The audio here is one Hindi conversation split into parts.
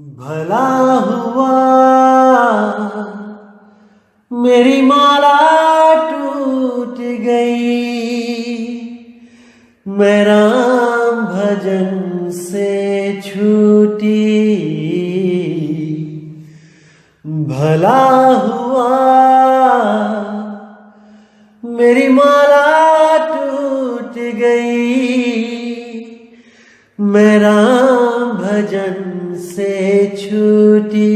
भला हुआ मेरी माला टूट गई, मैं राम भजन से छूटी। भला हुआ मेरी माला टूट गई, मैं राम भजन से छूटी।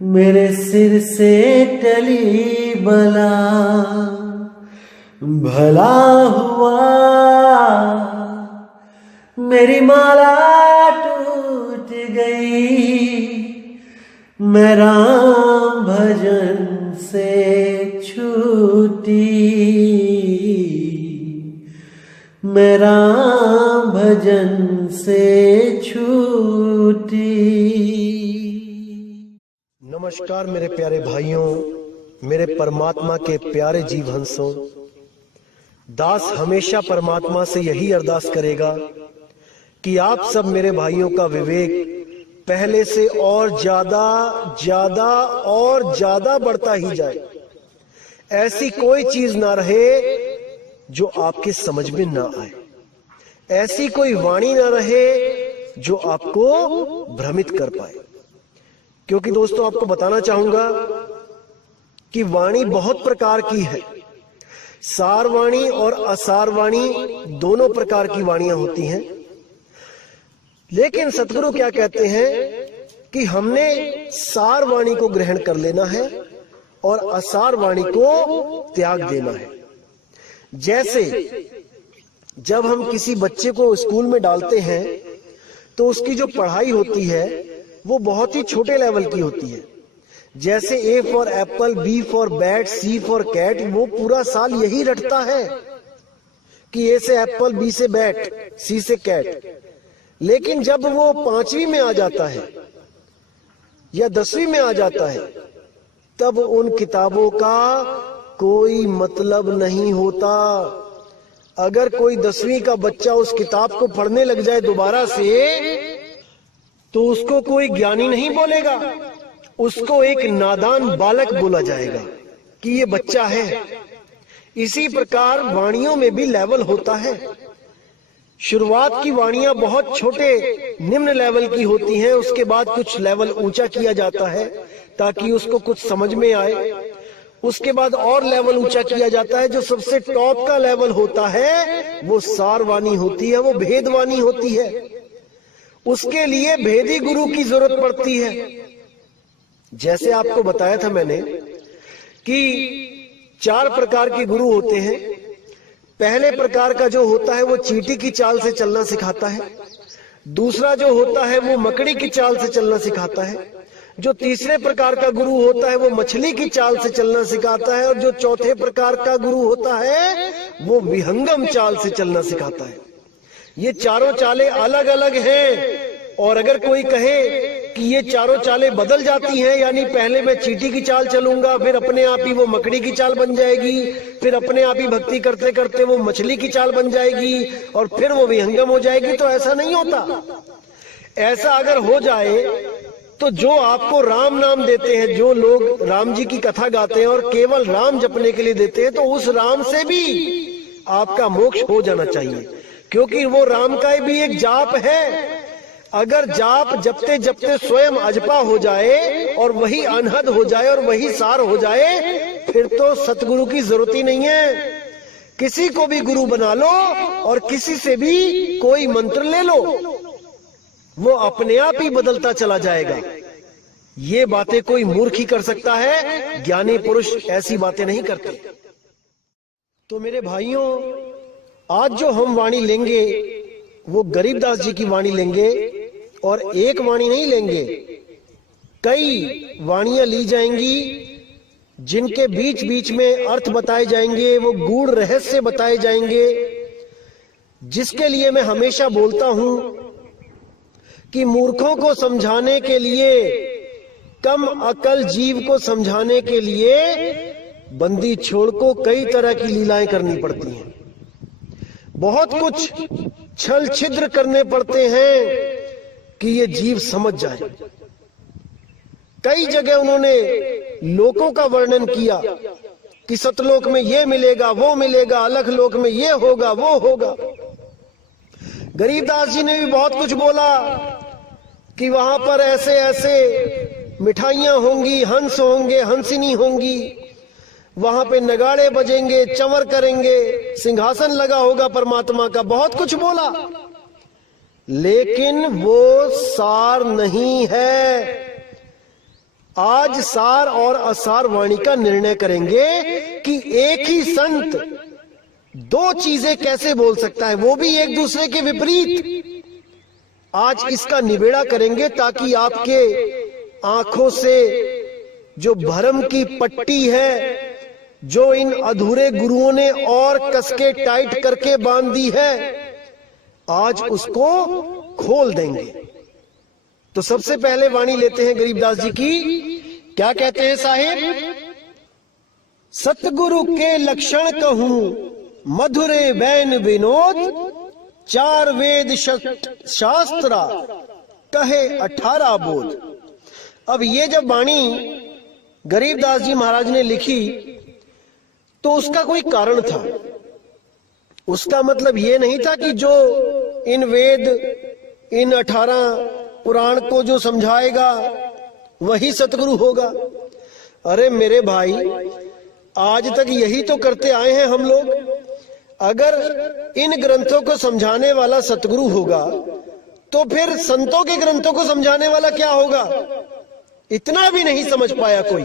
मेरे सिर से टली बला, भला हुआ मेरी माला टूट गई, मैं राम भजन से छूटी। मैं राम भजन से छूटी। नमस्कार मेरे प्यारे भाइयों, मेरे परमात्मा के प्यारे जीव हंसों। दास हमेशा परमात्मा से यही अरदास करेगा कि आप सब मेरे भाइयों का विवेक पहले से और ज्यादा ज्यादा और ज्यादा बढ़ता ही जाए। ऐसी कोई चीज ना रहे जो आपके समझ में ना आए, ऐसी कोई वाणी ना रहे जो आपको भ्रमित कर पाए। क्योंकि दोस्तों आपको बताना चाहूंगा कि वाणी बहुत प्रकार की है। सार वाणी और असार वाणी दोनों प्रकार की वाणियां होती हैं। लेकिन सतगुरु क्या कहते हैं कि हमने सार वाणी को ग्रहण कर लेना है और असार वाणी को त्याग देना है। जैसे जब हम किसी बच्चे को स्कूल में डालते हैं तो उसकी जो पढ़ाई होती है वो बहुत ही छोटे लेवल की होती है। जैसे A for apple, B for bat, C for cat, वो पूरा साल यही रटता है कि ए से एप्पल, बी से बैट, सी से कैट। लेकिन जब वो 5वीं में आ जाता है या 10वीं में आ जाता है तब उन किताबों का कोई मतलब नहीं होता। अगर कोई 10वीं का बच्चा उस किताब को पढ़ने लग जाए दोबारा से तो उसको कोई ज्ञानी नहीं बोलेगा, उसको एक नादान बालक बोला जाएगा कि ये बच्चा है। इसी प्रकार वाणियों में भी लेवल होता है। शुरुआत की वाणियां बहुत छोटे निम्न लेवल की होती हैं, उसके बाद कुछ लेवल ऊंचा किया जाता है ताकि उसको कुछ समझ में आए। उसके बाद और लेवल ऊंचा किया जाता है। जो सबसे टॉप का लेवल होता है वो सार वाणी होती है, वो भेदवाणी होती है। उसके लिए भेदी गुरु की जरूरत पड़ती है। जैसे आपको बताया था मैंने कि 4 प्रकार के गुरु होते हैं। पहले प्रकार का जो होता है वो चींटी की चाल से चलना सिखाता है। दूसरा जो होता है वो मकड़ी की चाल से चलना सिखाता है। जो तीसरे प्रकार का गुरु होता है वो मछली की चाल से चलना सिखाता है। और जो चौथे प्रकार का गुरु होता है वो विहंगम चाल से चलना सिखाता है। ये चारों चालें अलग अलग हैं। और अगर कोई कहे कि ये चारों चालें बदल जाती हैं, यानी पहले मैं चींटी की चाल चलूंगा, फिर अपने आप ही वो मकड़ी की चाल बन जाएगी, फिर अपने आप ही भक्ति करते करते वो मछली की चाल बन जाएगी और फिर वो विहंगम हो जाएगी, तो ऐसा नहीं होता। ऐसा अगर हो जाए तो जो आपको राम नाम देते हैं, जो लोग राम जी की कथा गाते हैं और केवल राम जपने के लिए देते हैं, तो उस राम से भी आपका मोक्ष हो जाना चाहिए। क्योंकि वो राम का भी एक जाप है। अगर जाप जपते जपते स्वयं अजपा हो जाए और वही अनहद हो जाए और वही सार हो जाए, फिर तो सतगुरु की जरूरत ही नहीं है। किसी को भी गुरु बना लो और किसी से भी कोई मंत्र ले लो, वो अपने आप ही बदलता चला जाएगा। ये बातें कोई मूर्ख ही कर सकता है, ज्ञानी पुरुष ऐसी बातें नहीं करते। तो मेरे भाइयों, आज जो हम वाणी लेंगे वो गरीबदास जी की वाणी लेंगे और एक वाणी नहीं लेंगे, कई वाणियां ली जाएंगी जिनके बीच बीच में अर्थ बताए जाएंगे, वो गूढ़ रहस्य बताए जाएंगे। जिसके लिए मैं हमेशा बोलता हूं कि मूर्खों को समझाने के लिए, कम अकल जीव को समझाने के लिए बंदी छोड़ को कई तरह की लीलाएं करनी पड़ती हैं। बहुत कुछ छल छिद्र करने पड़ते हैं, कि ये जीव समझ जाए। कई जगह उन्होंने लोकों का वर्णन किया कि सतलोक में ये मिलेगा, वो मिलेगा, अलख लोक में ये होगा, वो होगा। गरीबदास जी ने भी बहुत कुछ बोला कि वहां पर ऐसे ऐसे मिठाइयां होंगी, हंस होंगे, हंसिनी होंगी, वहां पे नगाड़े बजेंगे, चंवर करेंगे, सिंहासन लगा होगा परमात्मा का। बहुत कुछ बोला, लेकिन वो सार नहीं है। आज सार और असार वाणी का निर्णय करेंगे कि एक ही संत दो चीजें कैसे बोल सकता है, वो भी एक दूसरे के विपरीत। आज इसका निबेड़ा करेंगे ताकि आपके आंखों से जो भ्रम की पट्टी है, जो इन अधूरे गुरुओं ने और कसके टाइट करके बांध दी है, आज उसको खोल देंगे। तो सबसे पहले वाणी लेते हैं गरीबदास जी की। क्या कहते हैं साहिब? सतगुरु के लक्षण कहूं मधुरे बैन विनोद, चार वेद शास्त्रा कहे 18 बोध। अब ये जब वाणी गरीबदास जी महाराज ने लिखी तो उसका कोई कारण था। उसका मतलब ये नहीं था कि जो इन वेद, इन 18 पुराण को जो समझाएगा वही सतगुरु होगा। अरे मेरे भाई, आज तक यही तो करते आए हैं हम लोग। अगर इन ग्रंथों को समझाने वाला सतगुरु होगा तो फिर संतों के ग्रंथों को समझाने वाला क्या होगा? इतना भी नहीं समझ पाया कोई।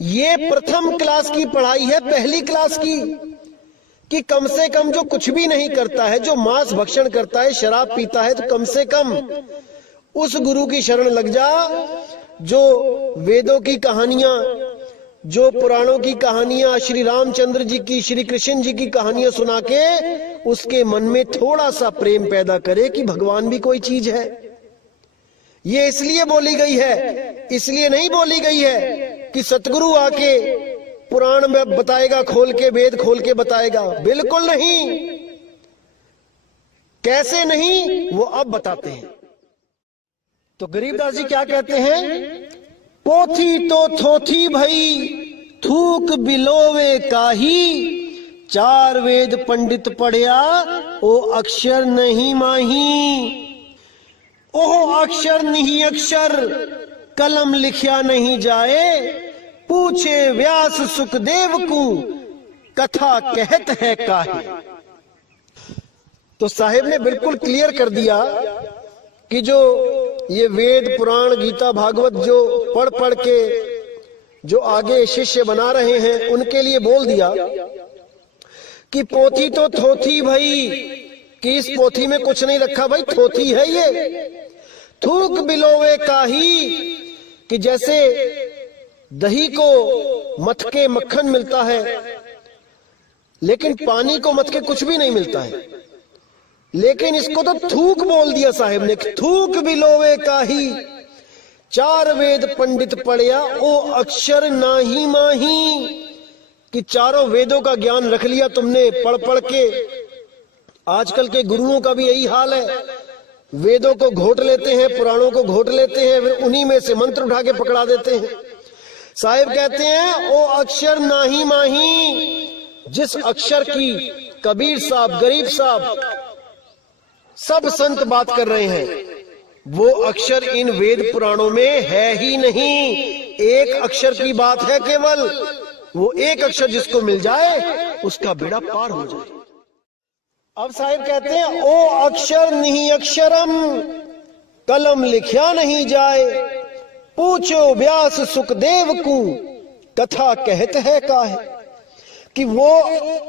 ये प्रथम क्लास की पढ़ाई है, पहली क्लास की, कि कम से कम जो कुछ भी नहीं करता है, जो मांस भक्षण करता है, शराब पीता है, तो कम से कम उस गुरु की शरण लग जा जो वेदों की कहानियां, जो पुराणों की कहानियां, श्री रामचंद्र जी की, श्री कृष्ण जी की कहानियां सुना के उसके मन में थोड़ा सा प्रेम पैदा करे कि भगवान भी कोई चीज है। ये इसलिए बोली गई है, इसलिए नहीं बोली गई है कि सतगुरु आके पुराण में बताएगा, खोल के, वेद खोल के बताएगा। बिल्कुल नहीं। कैसे नहीं, वो अब बताते हैं। तो गरीबदास जी क्या कहते हैं? पोथी तो थोथी भई थूक बिलोवे काही, चार वेद पंडित पढ़िया ओ अक्षर नहीं माही। ओह अक्षर नहीं अक्षर कलम लिखिया नहीं जाए, पूछे व्यास सुखदेव को कथा कहत है काहे। तो साहिब ने बिल्कुल क्लियर कर दिया कि जो ये वेद, पुराण, गीता, भागवत जो पढ़ पढ़ के जो आगे शिष्य बना रहे हैं उनके लिए बोल दिया कि पोथी तो थोथी भाई, कि इस पोथी में कुछ नहीं रखा भाई, थोथी है ये। थूक बिलोवे काही, कि जैसे दही को मथ के मक्खन मिलता है, लेकिन पानी को मथ के कुछ भी नहीं मिलता है। लेकिन इसको तो थूक बोल दिया साहिब ने। थूक बिलोवे काही, चार वेद पंडित पढ़िया ओ अक्षर नाही माही, कि चारों वेदों का ज्ञान रख लिया तुमने पढ़ पढ़ के। आजकल के गुरुओं का भी यही हाल है, वेदों को घोट लेते हैं, पुराणों को घोट लेते हैं, फिर उन्हीं में से मंत्र उठा के पकड़ा देते हैं। साहिब कहते हैं ओ अक्षर नाही माही, जिस अक्षर की कबीर साहब, गरीब साहब, सब संत बात कर रहे हैं, वो अक्षर इन वेद पुराणों में है ही नहीं। एक अक्षर की बात है केवल, वो एक अक्षर जिसको मिल जाए उसका बेड़ा पार हो जाए। अब साहिब कहते हैं ओ अक्षर नहीं अक्षरम कलम लिखिया नहीं जाए, पूछो व्यास सुखदेव को कथा कहत है काहे। कि वो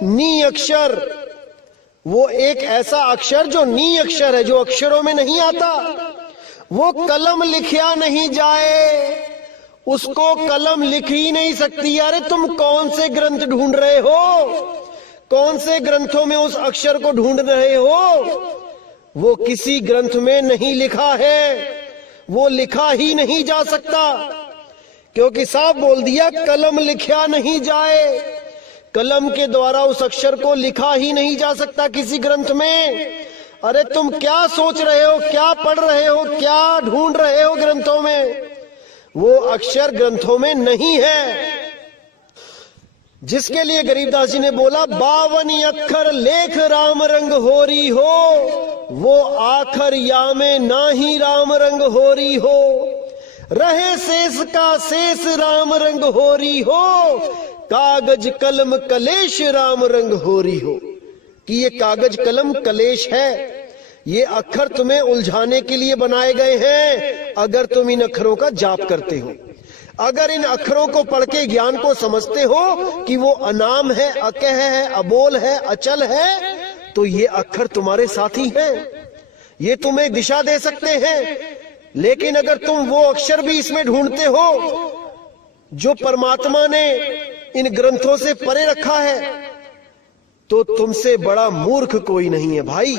नी अक्षर, वो एक ऐसा अक्षर जो नी अक्षर है, जो अक्षरों में नहीं आता, वो कलम लिखिया नहीं जाए, उसको कलम लिख ही नहीं सकती। यार तुम कौन से ग्रंथ ढूंढ रहे हो, कौन से ग्रंथों में उस अक्षर को ढूंढ रहे हो? वो किसी ग्रंथ में नहीं लिखा है, वो लिखा ही नहीं जा सकता, क्योंकि साफ बोल दिया कलम लिखा नहीं जाए। कलम के द्वारा उस अक्षर को लिखा ही नहीं जा सकता किसी ग्रंथ में। अरे तुम क्या सोच रहे हो, क्या पढ़ रहे हो, क्या ढूंढ रहे हो ग्रंथों में? वो अक्षर ग्रंथों में नहीं है, जिसके लिए गरीबदास जी ने बोला 52 अक्षर लेख राम रंग होरी हो, वो आखर या में ना ही राम रंग होरी हो, रहे शेष का शेष राम रंग होरी हो, कागज कलम कलेश राम रंग होरी हो। कि ये कागज कलम कलेश है, ये अक्षर तुम्हें उलझाने के लिए बनाए गए हैं। अगर तुम इन अक्षरों का जाप करते हो, अगर इन अक्षरों को पढ़ के ज्ञान को समझते हो कि वो अनाम है, अकह है, अबोल है, अचल है, तो ये अक्षर तुम्हारे साथी हैं, ये तुम्हें दिशा दे सकते हैं। लेकिन अगर तुम वो अक्षर भी इसमें ढूंढते हो जो परमात्मा ने इन ग्रंथों से परे रखा है, तो तुमसे बड़ा मूर्ख कोई नहीं है भाई।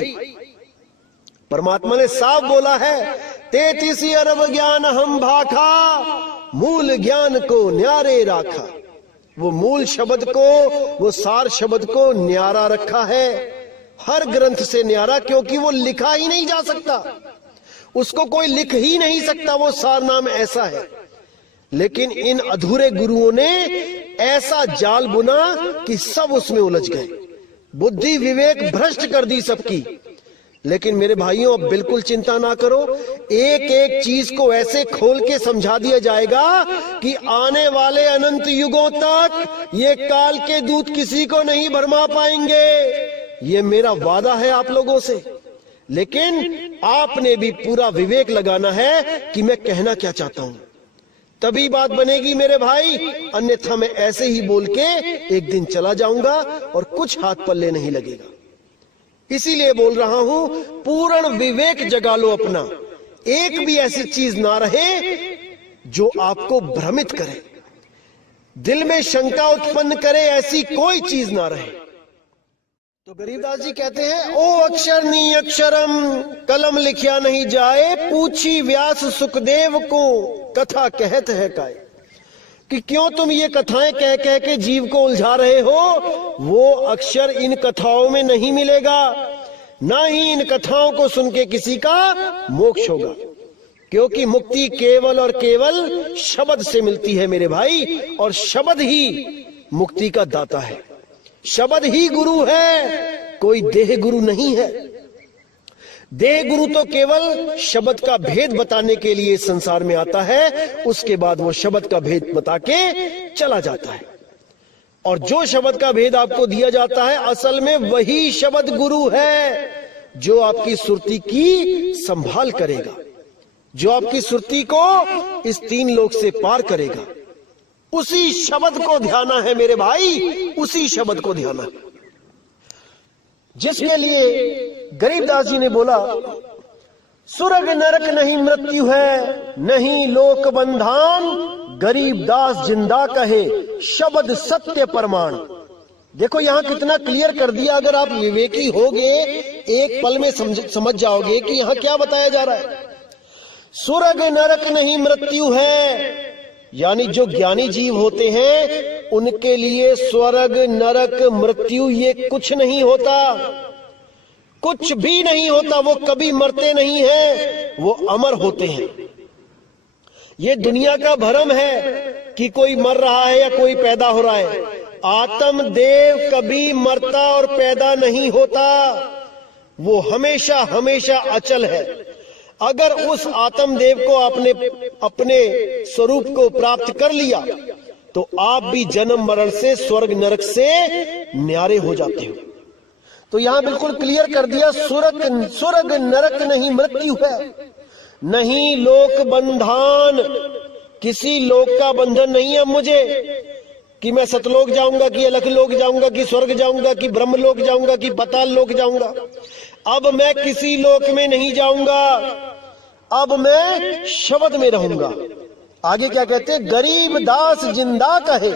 परमात्मा ने साफ बोला है, 33 अरब ज्ञान हम भाखा, मूल ज्ञान को न्यारे राखा। वो मूल शब्द को, वो सार शब्द को न्यारा रखा है, हर ग्रंथ से न्यारा, क्योंकि वो लिखा ही नहीं जा सकता, उसको कोई लिख ही नहीं सकता, वो सार नाम ऐसा है। लेकिन इन अधूरे गुरुओं ने ऐसा जाल बुना कि सब उसमें उलझ गए, बुद्धि विवेक भ्रष्ट कर दी सबकी। लेकिन मेरे भाइयों, अब बिल्कुल चिंता ना करो, एक एक चीज को ऐसे खोल के समझा दिया जाएगा कि आने वाले अनंत युगों तक ये काल के दूत किसी को नहीं भरमा पाएंगे। ये मेरा वादा है आप लोगों से। लेकिन आपने भी पूरा विवेक लगाना है कि मैं कहना क्या चाहता हूं, तभी बात बनेगी मेरे भाई। अन्यथा मैं ऐसे ही बोल के एक दिन चला जाऊंगा और कुछ हाथ पल्ले नहीं लगेगा। इसीलिए बोल रहा हूं, पूर्ण विवेक जगा लो अपना। एक भी ऐसी चीज ना रहे जो आपको भ्रमित करे, दिल में शंका उत्पन्न करे, ऐसी कोई चीज ना रहे। तो गरीबदास जी कहते हैं, ओ अक्षर नी अक्षरम, कलम लिखिया नहीं जाए, पूछी व्यास सुखदेव को, कथा कहत है काय। कि क्यों तुम ये कथाएं कह कह के जीव को उलझा रहे हो? वो अक्षर इन कथाओं में नहीं मिलेगा, ना ही इन कथाओं को सुन के किसी का मोक्ष होगा, क्योंकि मुक्ति केवल और केवल शब्द से मिलती है मेरे भाई। और शब्द ही मुक्ति का दाता है, शब्द ही गुरु है, कोई देह गुरु नहीं है। देह गुरु तो केवल शब्द का भेद बताने के लिए संसार में आता है, उसके बाद वो शब्द का भेद बता के चला जाता है। और जो शब्द का भेद आपको दिया जाता है, असल में वही शब्द गुरु है, जो आपकी सुरती की संभाल करेगा, जो आपकी सुरती को इस 3 लोक से पार करेगा। उसी शब्द को ध्याना है मेरे भाई, उसी शब्द को ध्याना है, जिसके लिए गरीबदास जी ने बोला, सुरग नरक नहीं मृत्यु है, नहीं लोक बंधान, गरीबदास जिंदा कहे, शब्द सत्य प्रमाण। देखो यहां कितना क्लियर कर दिया। अगर आप विवेकी होगे, एक पल में समझ जाओगे कि यहां क्या बताया जा रहा है। सुरग नरक नहीं मृत्यु है, यानी जो ज्ञानी जीव होते हैं उनके लिए स्वर्ग नरक मृत्यु ये कुछ नहीं होता, कुछ भी नहीं होता। वो कभी मरते नहीं हैं, वो अमर होते हैं। ये दुनिया का भ्रम है कि कोई मर रहा है या कोई पैदा हो रहा है। आत्मदेव कभी मरता और पैदा नहीं होता, वो हमेशा हमेशा अचल है। अगर उस आत्मदेव को आपने अपने स्वरूप को प्राप्त कर लिया तो आप भी जन्म मरण से, स्वर्ग नरक से न्यारे हो जाते हो। तो यहां बिल्कुल क्लियर कर दिया, स्वर्ग नरक नहीं मृत्यु है, नहीं लोक बंधन, किसी लोक का बंधन नहीं है मुझे कि मैं सतलोक जाऊंगा, कि अलख लोक जाऊंगा, कि स्वर्ग जाऊंगा, कि ब्रह्म लोक जाऊंगा, कि पाताल लोक जाऊंगा। अब मैं किसी लोक में नहीं जाऊंगा, अब मैं शब्द में रहूंगा। आगे क्या कहते हैं, गरीबदास जिंदा कहे,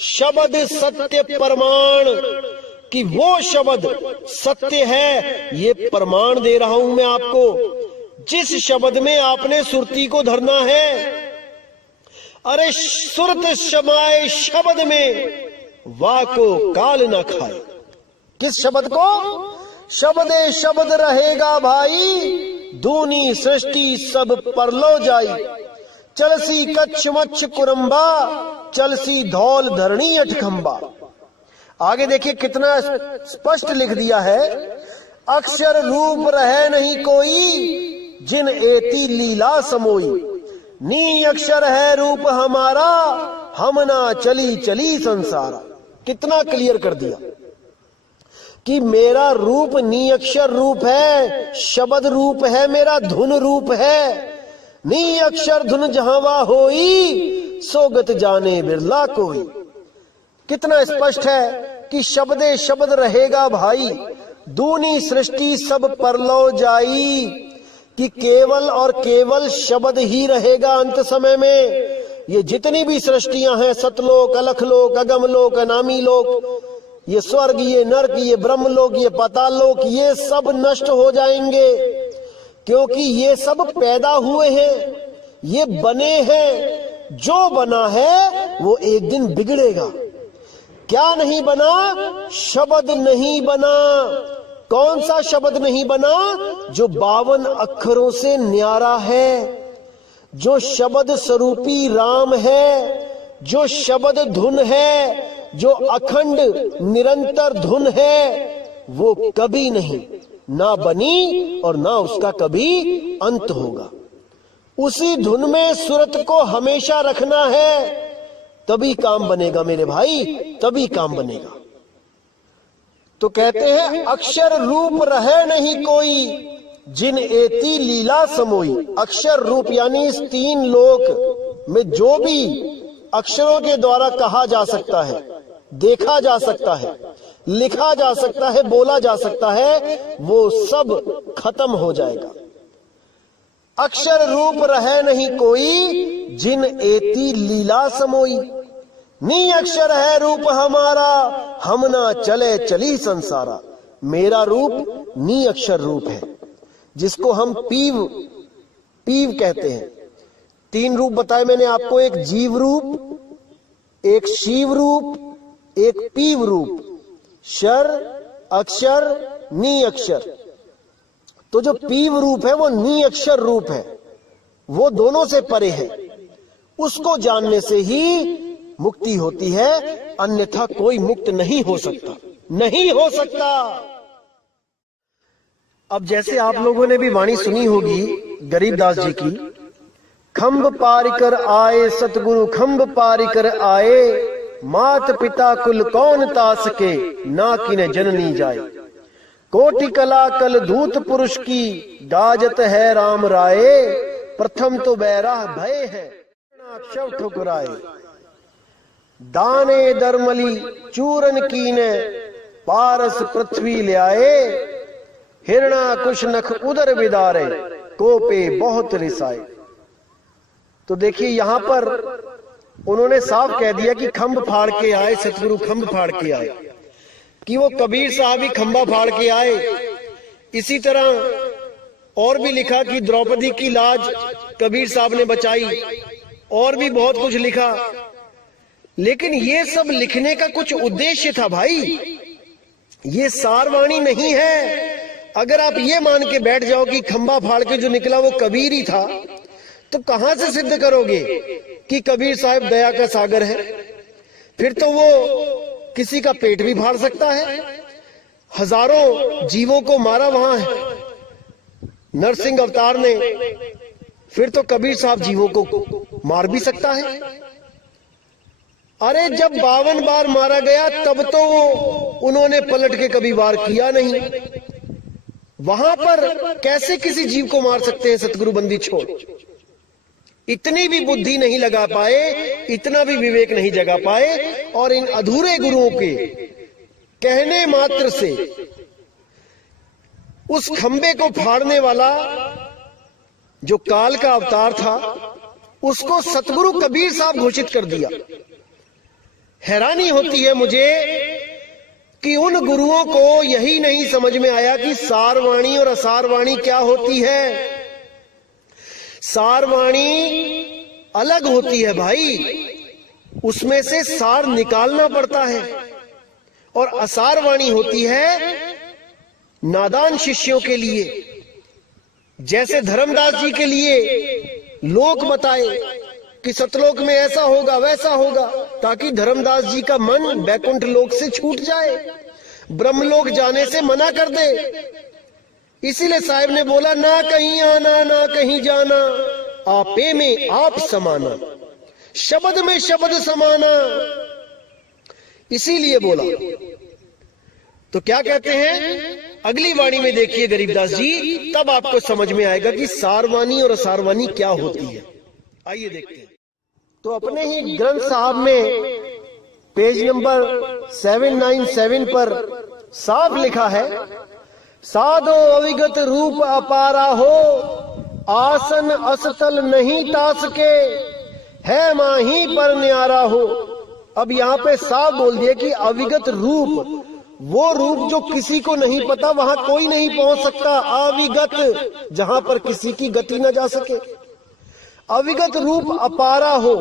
शब्द सत्य प्रमाण, कि वो शब्द सत्य है, ये प्रमाण दे रहा हूं मैं आपको। जिस शब्द में आपने सुरती को धरना है, अरे सुरत समाए शब्द में, वाह को काल ना खाए। किस शब्द को? शब्दे शब्द रहेगा भाई, दूनी सृष्टि सब परलो जाई। चलसी कच्छ मच्छ कुरंबा, चलसी धौल धरणी अठखंबा। आगे देखिए कितना स्पष्ट लिख दिया है, अक्षर रूप रहे नहीं कोई, जिन एती लीला समोई। नी अक्षर है रूप हमारा, हम ना चली चली संसारा। कितना क्लियर कर दिया कि मेरा रूप नी अक्षर रूप है, शब्द रूप है, मेरा धुन रूप है। नी अक्षर धुन जहावा होई, सोगत जाने बिरला कोई। कितना स्पष्ट है कि शब्दे शब्द रहेगा भाई, दूनी सृष्टि सब परलो जाई। कि केवल और केवल शब्द ही रहेगा अंत समय में। ये जितनी भी सृष्टियां हैं, सतलोक, अलखलोक, अगमलोक, अनामी लोक, ये स्वर्ग, ये नरक, ये ब्रह्मलोक, ये पाताललोक, ये सब नष्ट हो जाएंगे, क्योंकि ये सब पैदा हुए हैं, ये बने हैं। जो बना है वो एक दिन बिगड़ेगा। क्या नहीं बना? शब्द नहीं बना। कौन सा शब्द नहीं बना? जो 52 अक्षरों से न्यारा है, जो शब्द स्वरूपी राम है, जो शब्द धुन है, जो अखंड निरंतर धुन है, वो कभी नहीं ना बनी और ना उसका कभी अंत होगा। उसी धुन में सुरत को हमेशा रखना है, तभी काम बनेगा मेरे भाई, तभी काम बनेगा। तो कहते हैं अक्षर रूप रहे नहीं कोई, जिन एती लीला समोई। अक्षर रूप यानी इस 3 लोक में जो भी अक्षरों के द्वारा कहा जा सकता है, देखा जा सकता है, लिखा जा सकता है, बोला जा सकता है, वो सब खत्म हो जाएगा। अक्षर रूप रहे नहीं कोई, जिन एती लीला समोई। नी अक्षर है रूप हमारा, हम ना चले चली संसारा। मेरा रूप नी अक्षर रूप है, जिसको हम पीव कहते हैं। 3 रूप बताए मैंने आपको, एक जीव रूप, एक शिव रूप, एक पीव रूप। शर, अक्षर, नी अक्षर। तो जो पीव रूप है वो नी अक्षर रूप है, वो दोनों से परे है। उसको जानने से ही मुक्ति होती है, अन्यथा कोई मुक्त नहीं हो सकता, नहीं हो सकता। अब जैसे आप लोगों ने भी वाणी सुनी होगी गरीबदास जी की, खंभ पार कर आए सतगुरु, खंभ पार कर आए, मात पिता कुल कौन तास के, ना किने जननी जाए। कोटि कला कल धूत पुरुष की, गाजत है राम राये, प्रथम तो बैराह भय है, अक्षव ठुकराए। दाने दरमली चूरन कीने, पारस पृथ्वी ले आए, हिरणा कुश नख उदर विदारे, कोपे बहुत रिसाए। तो देखिए यहां पर उन्होंने साफ कह दिया कि खंभ फाड़ के आए सतगुरु, खंभ फाड़ के आए, कि वो कबीर साहब ही खंभा फाड़ के आए। इसी तरह और भी लिखा कि द्रौपदी की लाज कबीर साहब ने बचाई, और भी बहुत कुछ लिखा। लेकिन ये सब लिखने का कुछ उद्देश्य था भाई, ये सारवाणी नहीं है। अगर आप ये मान के बैठ जाओ कि खंभा फाड़ के जो निकला वो कबीर ही था, तो कहां से सिद्ध करोगे कि कबीर साहब दया का सागर है? फिर तो वो किसी का पेट भी फाड़ सकता है, हजारों जीवों को मारा वहां है नरसिंह अवतार ने, फिर तो कबीर साहब जीवों को मार भी सकता है। अरे जब 52 बार मारा गया तब तो उन्होंने पलट के कभी वार किया नहीं, वहां पर कैसे किसी जीव को मार सकते हैं सतगुरु बंदी छोड़? इतनी भी बुद्धि नहीं लगा पाए, इतना भी विवेक नहीं जगा पाए, और इन अधूरे गुरुओं के कहने मात्र से उस खंबे को फाड़ने वाला जो काल का अवतार था उसको सतगुरु कबीर साहब घोषित कर दिया। हैरानी होती है मुझे कि उन गुरुओं को यही नहीं समझ में आया कि सारवाणी और असारवाणी क्या होती है। सारवाणी अलग होती है भाई, उसमें से सार निकालना पड़ता है, और असारवाणी होती है नादान शिष्यों के लिए, जैसे धर्मदास जी के लिए लोक बताए कि सतलोक में ऐसा होगा वैसा होगा, ताकि धर्मदास जी का मन बैकुंठ लोक से छूट जाए, ब्रह्मलोक जाने से मना कर दे। इसीलिए साहिब ने बोला, ना कहीं आना ना कहीं जाना, आपे में आप समाना, शब्द में शब्द समाना। इसीलिए बोला। तो क्या कहते हैं, अगली वाणी में देखिए गरीबदास जी, तब आपको समझ में आएगा कि सारवानी और असारवानी क्या होती है। आइए देखते हैं। तो अपने ही ग्रंथ साहब में पेज नंबर 797 पर साफ लिखा है, साधो अविगत रूप अपारा हो, आसन असतल नहीं तास के, है माही पर न्यारा हो। अब यहाँ पे साफ बोल दिया कि अविगत रूप, वो रूप जो किसी को नहीं पता, वहां कोई नहीं पहुंच सकता। अविगत, जहां पर किसी की गति न जा सके। अविगत रूप अपारा हो,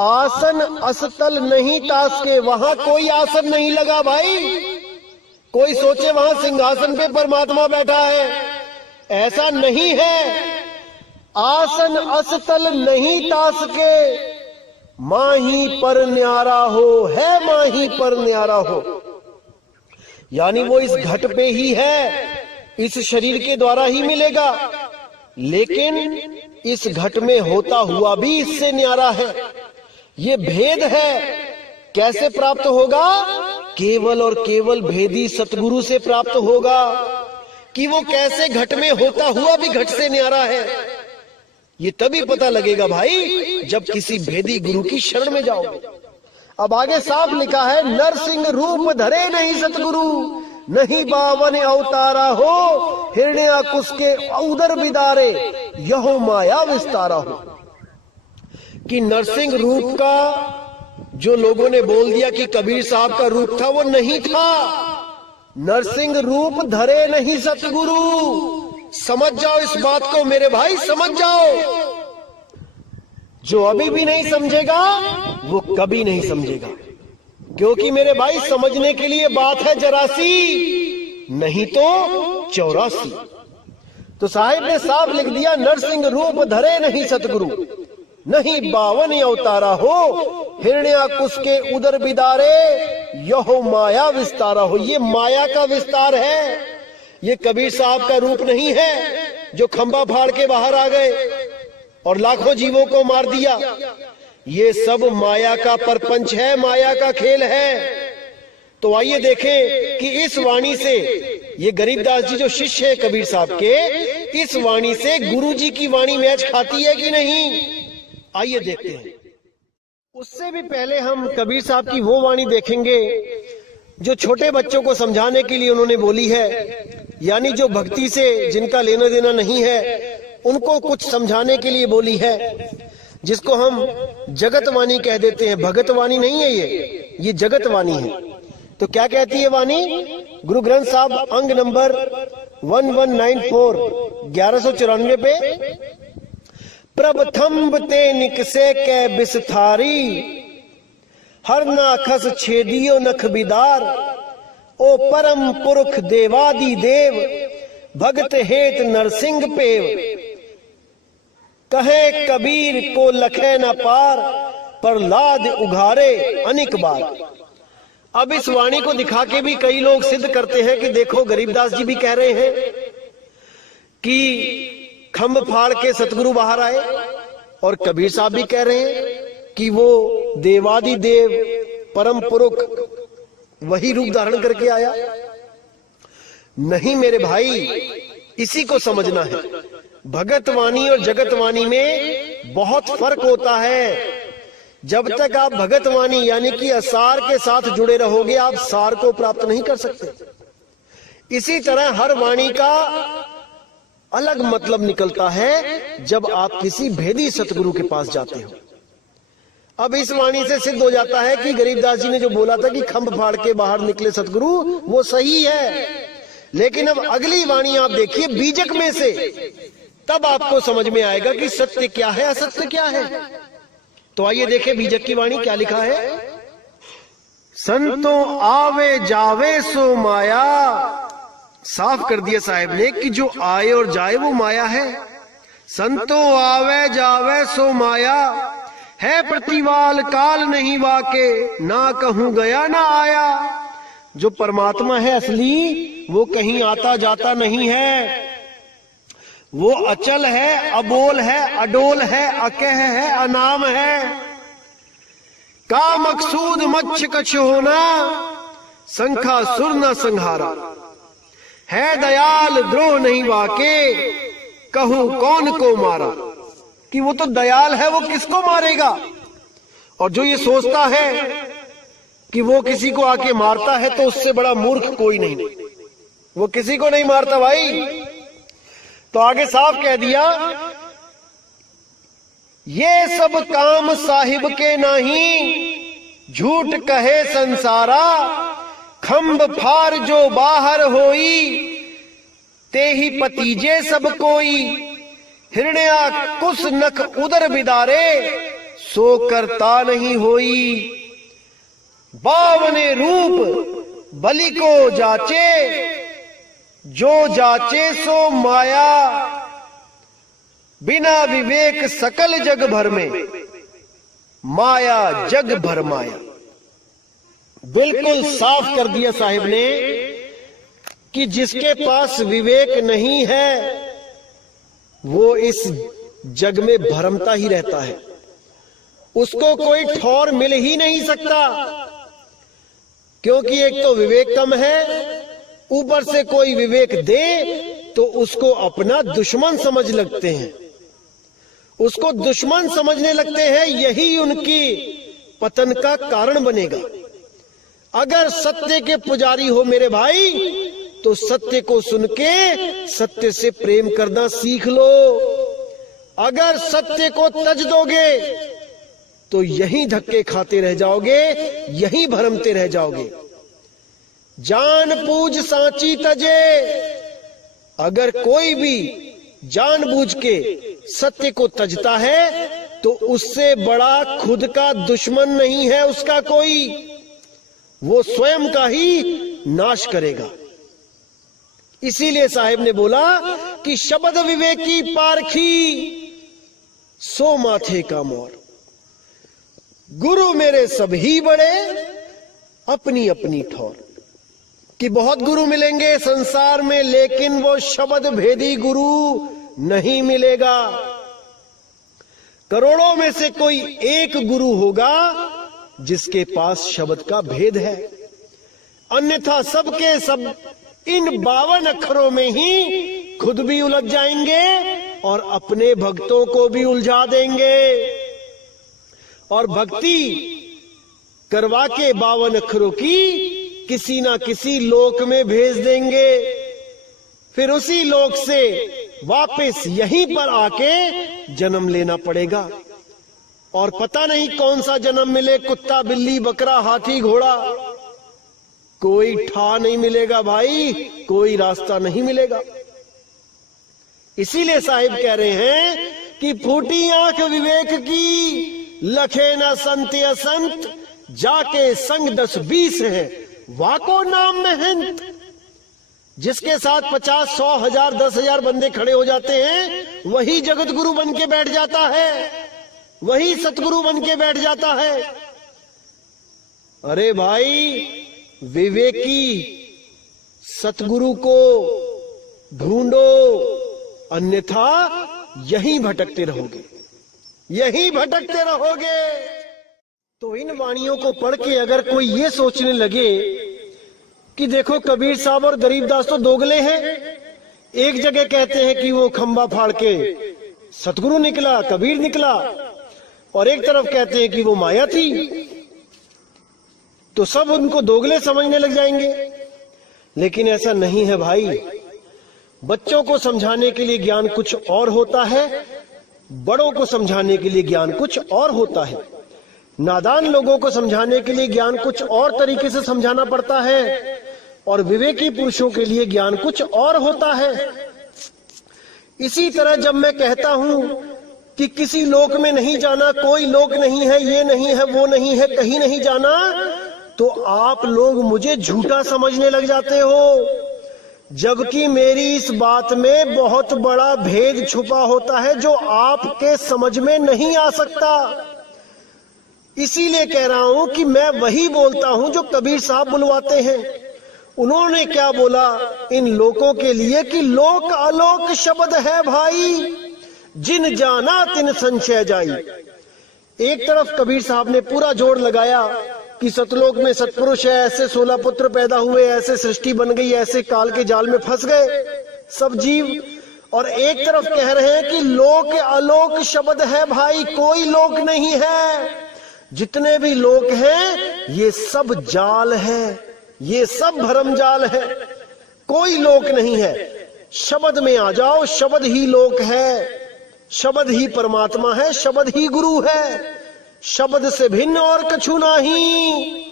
आसन असतल नहीं तास के, वहां कोई आसन नहीं लगा भाई। कोई सोचे वहां सिंहासन पे परमात्मा बैठा है, ऐसा नहीं है। आसन असतल नहीं तास के, माही पर न्यारा हो, है माही पर न्यारा हो। यानी वो इस घट पे ही है, इस शरीर के द्वारा ही मिलेगा, लेकिन इस घट में होता हुआ भी इससे न्यारा है। ये भेद है। कैसे प्राप्त होगा? केवल और केवल भेदी सतगुरु से प्राप्त होगा कि वो कैसे घट में होता हुआ भी घट से न्यारा है। ये तभी पता लगेगा भाई जब किसी भेदी गुरु की शरण में जाओगे। अब आगे साफ लिखा है, नरसिंह रूप धरे नहीं सतगुरु, नहीं बावन अवतारा हो, हिरण्याकुश के उदर बिदारे, यहो माया विस्तारा हो। कि नरसिंह रूप का जो लोगों ने बोल दिया कि कबीर साहब का रूप था, वो नहीं था। नरसिंह रूप धरे नहीं सतगुरु। समझ जाओ इस बात को मेरे भाई, समझ जाओ। जो अभी भी नहीं समझेगा वो कभी नहीं समझेगा, क्योंकि मेरे भाई समझने के लिए बात है जरासी, नहीं तो 84। तो साहिब ने साफ लिख दिया, नरसिंह रूप धरे नहीं सतगुरु, नहीं बावन अवतारा हो, हिरण्याकुश के उदर बिदारे, यहो माया विस्तारा हो। ये माया का विस्तार है, ये कबीर साहब का रूप नहीं है जो खंबा फाड़ के बाहर आ गए और लाखों जीवों को मार दिया। ये सब माया का परपंच है, माया का खेल है। तो आइए देखें कि इस वाणी से, ये गरीबदास जी जो शिष्य है कबीर साहब के, इस वाणी से गुरु जी की वाणी मैच खाती है कि नहीं। आइए देखते हैं। उससे भी पहले हम कबीर साहब की वो वाणी देखेंगे जो छोटे बच्चों को समझाने के लिए उन्होंने बोली है, यानी जो भक्ति से जिनका लेना देना नहीं है उनको कुछ समझाने के लिए बोली है, जिसको हम जगतवाणी कह देते हैं। भगतवाणी नहीं है ये जगतवाणी है। तो क्या कहती है वाणी? गुरु ग्रंथ साहब अंग नंबर 1194 1194 पे, प्रभथम्ब ते निकसे कै बिसथारी, हर नाखस छेदियो नख बिदार, ओ परम पुरख देवादि देव, भगत हेत नरसिंह पेव, कहे कबीर को लखे न पार, प्रहलाद उघारे अनेक बार। अब इस वाणी को दिखा के भी कई लोग सिद्ध करते हैं कि देखो गरीबदास जी भी कह रहे हैं कि खंभ फाड़ के सतगुरु बाहर आए, और कबीर साहब भी कह रहे हैं कि वो देवादि देव परम पुरुष वही रूप धारण करके आया। नहीं मेरे भाई, इसी को समझना है। भगतवाणी और जगतवाणी में बहुत फर्क होता है। जब तक आप भगतवाणी यानी कि असार के साथ जुड़े रहोगे, आप सार को प्राप्त नहीं कर सकते। इसी तरह हर वाणी का अलग मतलब निकलता है जब आप किसी भेदी सतगुरु के पास जाते हो। अब इस वाणी से सिद्ध हो जाता है कि गरीबदास जी ने जो बोला था कि खंभ फाड़ के बाहर निकले सतगुरु, वो सही है। लेकिन अब अगली वाणी आप देखिए बीजक में से, तब आपको समझ में आएगा कि सत्य क्या है, असत्य क्या है। तो आइए देखें बीजक की वाणी क्या लिखा है। संतों आवे जावे सो माया, साफ कर दिया साहिब ने कि जो आए और जाए वो माया है। संतो आवे जावे सो माया, है प्रतिवाल काल नहीं वाके, ना कहूं गया ना आया। जो परमात्मा है असली वो कहीं आता जाता नहीं है, वो अचल है, अबोल है, अडोल है, अकह है, अनाम है। का मकसूद मच्छ कछ होना, संखा सुर न संहारा। है दयाल द्रोह नहीं वाके, कहूं कौन को मारा। कि वो तो दयाल है, वो किसको मारेगा। और जो ये सोचता है कि वो किसी को आके मारता है तो उससे बड़ा मूर्ख कोई नहीं। वो किसी को नहीं मारता भाई। तो आगे साफ कह दिया, ये सब काम साहिब के नहीं, झूठ कहे संसारा। खंब फार जो बाहर होई, ते ही पतीजे सब कोई। हिरण्या कुस नख उदर बिदारे, सो करता नहीं होई। बावने रूप बलि को जाचे, जो जाचे सो माया। बिना विवेक सकल जग भर में, माया जग भर माया। बिल्कुल साफ कर दिया साहिब ने कि जिसके पास विवेक नहीं है वो इस जग में भरमता ही रहता है। उसको कोई ठौर मिल ही नहीं सकता, क्योंकि एक तो विवेक कम है, ऊपर से कोई विवेक दे तो उसको अपना दुश्मन समझ लगते हैं, उसको दुश्मन समझने लगते हैं। यही उनकी पतन का कारण बनेगा। अगर सत्य के पुजारी हो मेरे भाई, तो सत्य को सुन के सत्य से प्रेम करना सीख लो। अगर सत्य को तज दोगे तो यहीं धक्के खाते रह जाओगे, यहीं भरमते रह जाओगे। जान पूज सांची तजे। अगर कोई भी जानबूझ के सत्य को तजता है तो उससे बड़ा खुद का दुश्मन नहीं है उसका कोई। वो स्वयं का ही नाश करेगा। इसीलिए साहिब ने बोला कि शब्द विवेकी पारखी, सो माथे का मोर। गुरु मेरे सभी बड़े, अपनी अपनी ठौर। कि बहुत गुरु मिलेंगे संसार में, लेकिन वो शब्द भेदी गुरु नहीं मिलेगा। करोड़ों में से कोई एक गुरु होगा जिसके पास शब्द का भेद है, अन्यथा सबके सब इन 52 अक्षरों में ही खुद भी उलझ जाएंगे और अपने भक्तों को भी उलझा देंगे। और भक्ति करवा के 52 अक्षरों की किसी ना किसी लोक में भेज देंगे। फिर उसी लोक से वापस यहीं पर आके जन्म लेना पड़ेगा। और पता नहीं कौन सा जन्म मिले, कुत्ता बिल्ली बकरा हाथी घोड़ा, कोई ठा नहीं मिलेगा भाई, कोई रास्ता नहीं मिलेगा। इसीलिए साहिब कह रहे हैं कि फूटी आंख विवेक की, लखे न संत असंत, जाके संग 10-20 है, वाको नाम महंत। जिसके साथ 50, 100, 1000, 10,000 बंदे खड़े हो जाते हैं, वही जगत गुरु बन के बैठ जाता है, वही सतगुरु बन के बैठ जाता है। अरे भाई, विवेकी सतगुरु को ढूंढो, अन्यथा यहीं भटकते रहोगे, यहीं भटकते रहोगे। तो इन वाणियों को पढ़ के अगर कोई ये सोचने लगे कि देखो कबीर साहब और गरीबदास तो दोगले हैं, एक जगह कहते हैं कि वो खंबा फाड़ के सतगुरु निकला, कबीर निकला, और एक तरफ कहते हैं कि वो माया थी, तो सब उनको दोगले समझने लग जाएंगे। लेकिन ऐसा नहीं है भाई। बच्चों को समझाने के लिए ज्ञान कुछ और होता है, बड़ों को समझाने के लिए ज्ञान कुछ और होता है। नादान लोगों को समझाने के लिए ज्ञान कुछ और तरीके से समझाना पड़ता है, और विवेकी पुरुषों के लिए ज्ञान कुछ और होता है। इसी तरह जब मैं कहता हूं कि किसी लोक में नहीं जाना, कोई लोक नहीं है, ये नहीं है, वो नहीं है, कहीं नहीं जाना, तो आप लोग मुझे झूठा समझने लग जाते हो। जबकि मेरी इस बात में बहुत बड़ा भेद छुपा होता है जो आपके समझ में नहीं आ सकता। इसीलिए कह रहा हूं कि मैं वही बोलता हूं जो कबीर साहब बुलवाते हैं। उन्होंने क्या बोला इन लोगों के लिए कि लोक अलोक शब्द है भाई, जिन जाना तिन संशय जाई। एक तरफ कबीर साहब ने पूरा जोर लगाया कि सतलोक में सतपुरुष है, ऐसे 16 पुत्र पैदा हुए, ऐसे सृष्टि बन गई, ऐसे काल के जाल में फंस गए सब जीव। और एक तरफ कह रहे हैं कि लोक अलोक शब्द है भाई, कोई लोक नहीं है, जितने भी लोक हैं ये सब जाल है, ये सब भरम जाल है, कोई लोक नहीं है। शब्द में आ जाओ, शब्द ही लोक है, शब्द ही परमात्मा है, शब्द ही गुरु है, शब्द से भिन्न और कछु नहीं।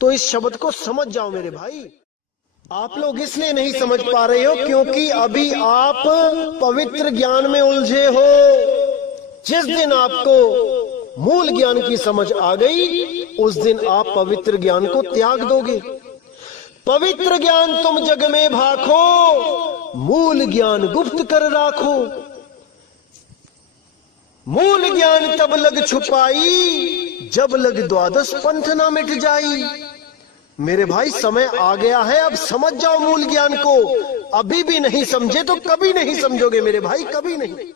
तो इस शब्द को समझ जाओ मेरे भाई। आप लोग इसलिए नहीं समझ पा रहे हो क्योंकि अभी आप पवित्र ज्ञान में उलझे हो। जिस दिन आपको मूल ज्ञान की समझ आ गई उस दिन आप पवित्र ज्ञान को त्याग दोगे। पवित्र ज्ञान तुम जग में भाखो, मूल ज्ञान गुप्त कर राखो। मूल ज्ञान तब लग छुपाई, जब लग द्वादश पंथ ना मिट जाई। मेरे भाई समय आ गया है, अब समझ जाओ मूल ज्ञान को। अभी भी नहीं समझे तो कभी नहीं समझोगे मेरे भाई, कभी नहीं।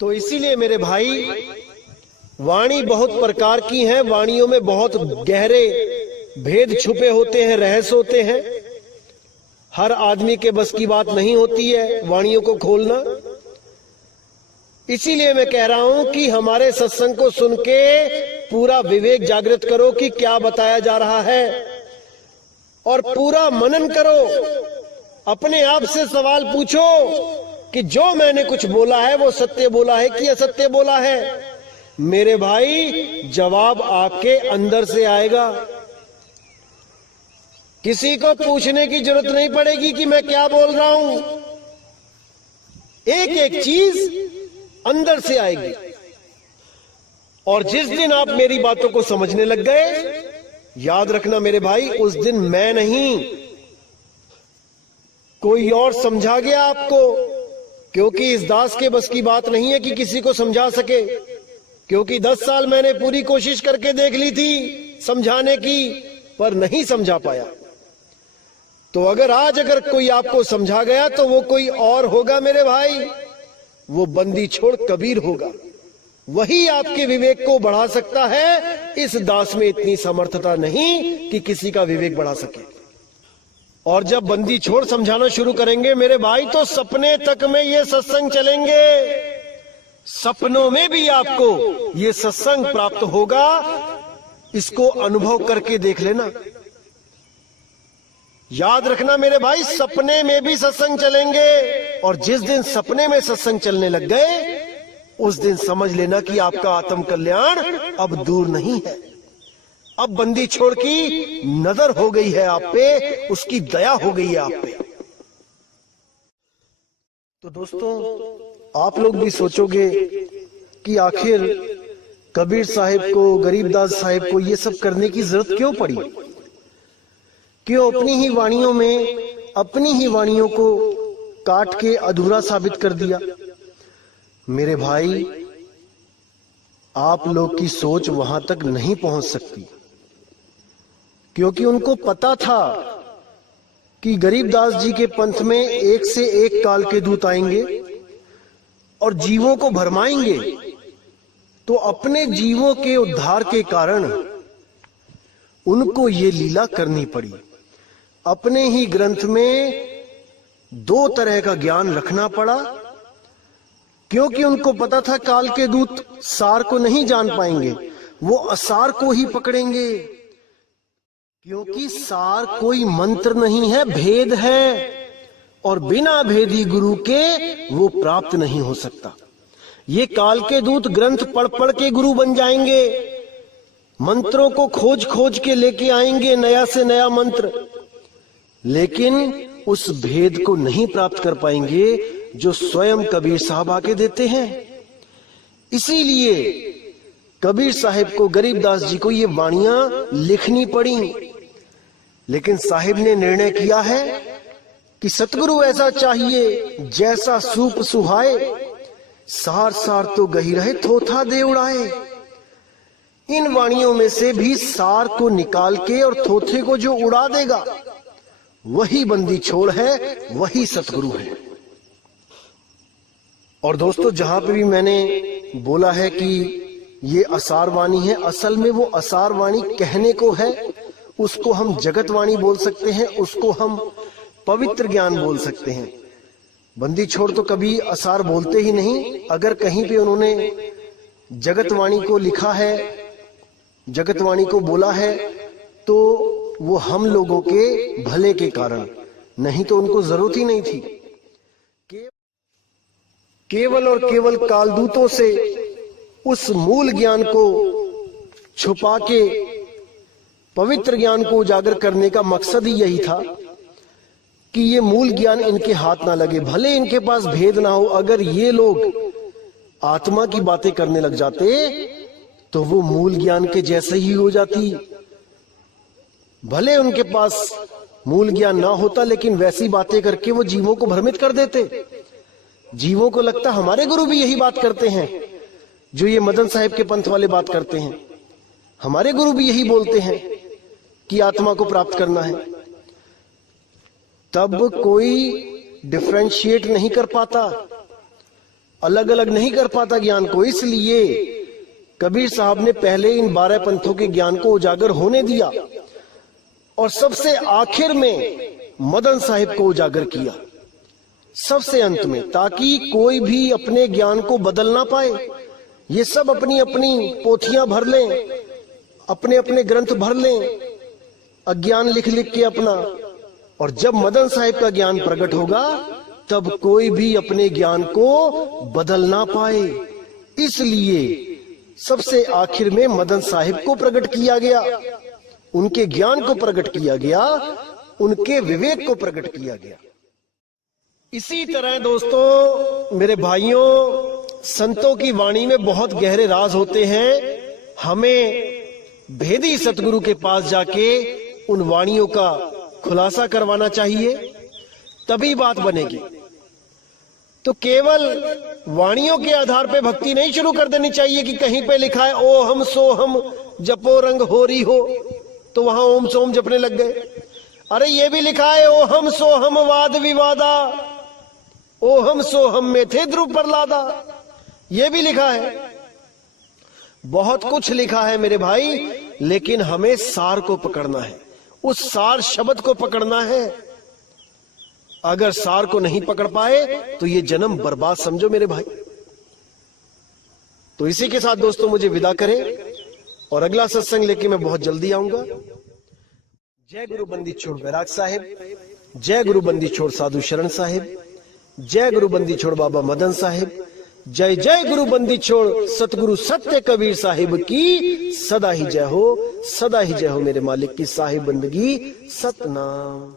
तो इसीलिए मेरे भाई वाणी बहुत प्रकार की है, वाणियों में बहुत गहरे भेद छुपे होते हैं, रहस्य होते हैं। हर आदमी के बस की बात नहीं होती है वाणियों को खोलना। इसीलिए मैं कह रहा हूं कि हमारे सत्संग को सुन के पूरा विवेक जागृत करो कि क्या बताया जा रहा है, और पूरा मनन करो। अपने आप से सवाल पूछो कि जो मैंने कुछ बोला है वो सत्य बोला है कि असत्य बोला है। मेरे भाई जवाब आपके अंदर से आएगा, किसी को पूछने की जरूरत नहीं पड़ेगी कि मैं क्या बोल रहा हूं। एक एक चीज अंदर से आएगी। और जिस दिन आप मेरी बातों को समझने लग गए, याद रखना मेरे भाई, उस दिन मैं नहीं कोई और समझा गया आपको। क्योंकि इस दास के बस की बात नहीं है कि किसी को समझा सके, क्योंकि 10 साल मैंने पूरी कोशिश करके देख ली थी समझाने की, पर नहीं समझा पाया। तो अगर कोई आपको समझा गया तो वो कोई और होगा मेरे भाई, वो बंदी छोड़ कबीर होगा। वही आपके विवेक को बढ़ा सकता है। इस दास में इतनी समर्थता नहीं कि किसी का विवेक बढ़ा सके। और जब बंदी छोड़ समझाना शुरू करेंगे मेरे भाई तो सपने तक में ये सत्संग चलेंगे, सपनों में भी आपको ये सत्संग प्राप्त होगा। इसको अनुभव करके देख लेना। याद रखना मेरे भाई, सपने में भी सत्संग चलेंगे। और जिस दिन सपने में सत्संग चलने लग गए उस दिन समझ लेना कि आपका आत्म कल्याण अब दूर नहीं है। अब बंदी छोड़ की नजर हो गई है आप पे, उसकी दया हो गई है आप पे। तो दोस्तों, आप लोग भी सोचोगे कि आखिर कबीर साहिब को, गरीबदास साहिब को ये सब करने की जरूरत क्यों पड़ी? क्यों अपनी ही वाणियों में अपनी ही वाणियों को काट के अधूरा साबित कर दिया? मेरे भाई, आप लोग की सोच वहां तक नहीं पहुंच सकती, क्योंकि उनको पता था कि गरीबदास जी के पंथ में एक से एक काल के दूत आएंगे और जीवों को भरमाएंगे। तो अपने जीवों के उद्धार के कारण उनको ये लीला करनी पड़ी। अपने ही ग्रंथ में 2 तरह का ज्ञान रखना पड़ा, क्योंकि उनको पता था काल के दूत सार को नहीं जान पाएंगे, वो असार को ही पकड़ेंगे। क्योंकि सार कोई मंत्र नहीं है, भेद है, और बिना भेदी गुरु के वो प्राप्त नहीं हो सकता। ये काल के दूत ग्रंथ पढ़ पढ़ के गुरु बन जाएंगे, मंत्रों को खोज खोज के लेके आएंगे, नया से नया मंत्र, लेकिन उस भेद को नहीं प्राप्त कर पाएंगे जो स्वयं कबीर साहब आके देते हैं। इसीलिए कबीर साहिब को, गरीबदास जी को ये वाणियां लिखनी पड़ी। लेकिन साहिब ने निर्णय किया है कि सतगुरु ऐसा चाहिए जैसा सूप सुहाए, सार सार तो गही रहे थोथा दे उड़ाए। इन वाणियों में से भी सार को निकाल के और थोथे को जो उड़ा देगा वही बंदी छोड़ है, वही सतगुरु है। और दोस्तों, जहां पे भी मैंने बोला है कि ये असार वाणी है, असल में वो असार वाणी कहने को है, उसको हम जगत वाणी बोल सकते हैं, उसको हम पवित्र ज्ञान बोल सकते हैं। बंदी छोड़ तो कभी असार बोलते ही नहीं। अगर कहीं पे उन्होंने जगत वाणी को लिखा है, जगत वाणी को बोला है, तो वो हम लोगों के भले के कारण, नहीं तो उनको जरूरत ही नहीं थी। केवल और केवल कालदूतों से उस मूल ज्ञान को छुपा के पवित्र ज्ञान को उजागर करने का मकसद ही यही था कि ये मूल ज्ञान इनके हाथ ना लगे। भले इनके पास भेद ना हो, अगर ये लोग आत्मा की बातें करने लग जाते तो वो मूल ज्ञान के जैसे ही हो जाती। भले उनके पास मूल ज्ञान ना होता, लेकिन वैसी बातें करके वो जीवों को भ्रमित कर देते। जीवों को लगता हमारे गुरु भी यही बात करते हैं जो ये मदन साहिब के पंथ वाले बात करते हैं, हमारे गुरु भी यही बोलते हैं कि आत्मा को प्राप्त करना है। तब कोई डिफरेंशिएट नहीं कर पाता, अलग अलग नहीं कर पाता ज्ञान को। इसलिए कबीर साहब ने पहले इन 12 पंथों के ज्ञान को उजागर होने दिया और सबसे आखिर में मदन साहिब को उजागर किया, सबसे अंत में, ताकि कोई भी अपने ज्ञान को बदल ना पाए। ये सब अपनी अपनी पोथियां भर लें, अपने अपने ग्रंथ भर लें, अज्ञान लिख लिख के अपना, और जब मदन साहिब का ज्ञान प्रकट होगा तब कोई भी अपने ज्ञान को बदल ना पाए। इसलिए सबसे आखिर में मदन साहिब को प्रकट किया गया, उनके ज्ञान को प्रकट किया गया, उनके विवेक को प्रकट किया गया। इसी तरह दोस्तों, मेरे भाइयों, संतों की वाणी में बहुत गहरे राज होते हैं। हमें भेदी सतगुरु के पास जाके उन वाणियों का खुलासा करवाना चाहिए, तभी बात बनेगी। तो केवल वाणियों के आधार पे भक्ति नहीं शुरू कर देनी चाहिए कि कहीं पे लिखा है ओ हम सो हम जपो रंग होरी हो, तो वहां ओम सोम जपने लग गए। अरे ये भी लिखा है ओ हम सो हम वाद विवादा, ओ हम सो हम में थे ध्रुव प्रहलादा, ये भी लिखा है। बहुत कुछ लिखा है मेरे भाई, लेकिन हमें सार को पकड़ना है, उस सार शब्द को पकड़ना है। अगर सार को नहीं पकड़ पाए तो ये जन्म बर्बाद समझो मेरे भाई। तो इसी के साथ दोस्तों मुझे विदा करें, और अगला सत्संग लेके मैं बहुत जल्दी आऊंगा। जय गुरु बंदी छोड़ बैराग साहिब, जय गुरु बंदी छोड़ साधु शरण साहिब, जय गुरु बंदी छोड़ बाबा मदन साहिब, जय जय गुरु बंदी छोड़ सतगुरु सत्य कबीर साहिब की सदा ही जय हो, सदा ही जय हो मेरे मालिक की साहिब बंदगी सतनाम।